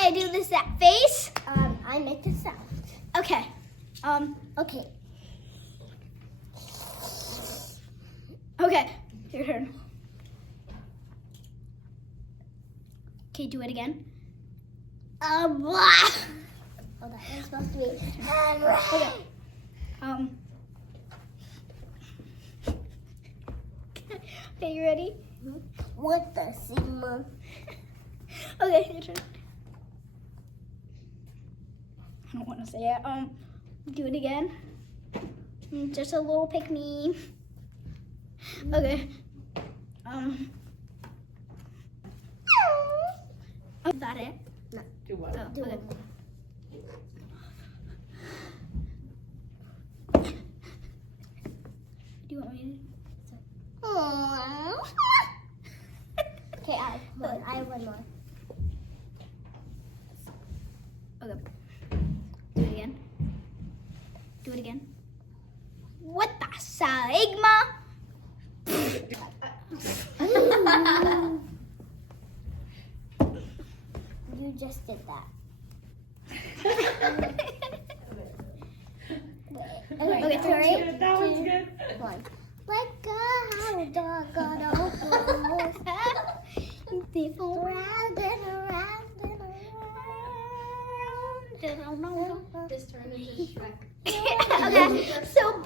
I do this face? I make the sound. Okay. Okay. Okay. Your turn. Okay, do it again. Blah. Oh, that was supposed to be. Okay. Okay, you ready? What the Sigma? Okay, your turn. I don't want to say it. Do it again. Just a little pick me. Okay. Is that it? Do what? Oh, Do okay. it. Do you want me Okay, I have one more. to? Okay. Do it again. Do it again. What the Sigma? You just did that. Okay, three. That one's good. One. Like a hound dog got a round and around and around. This turn is just Shrek. Okay, so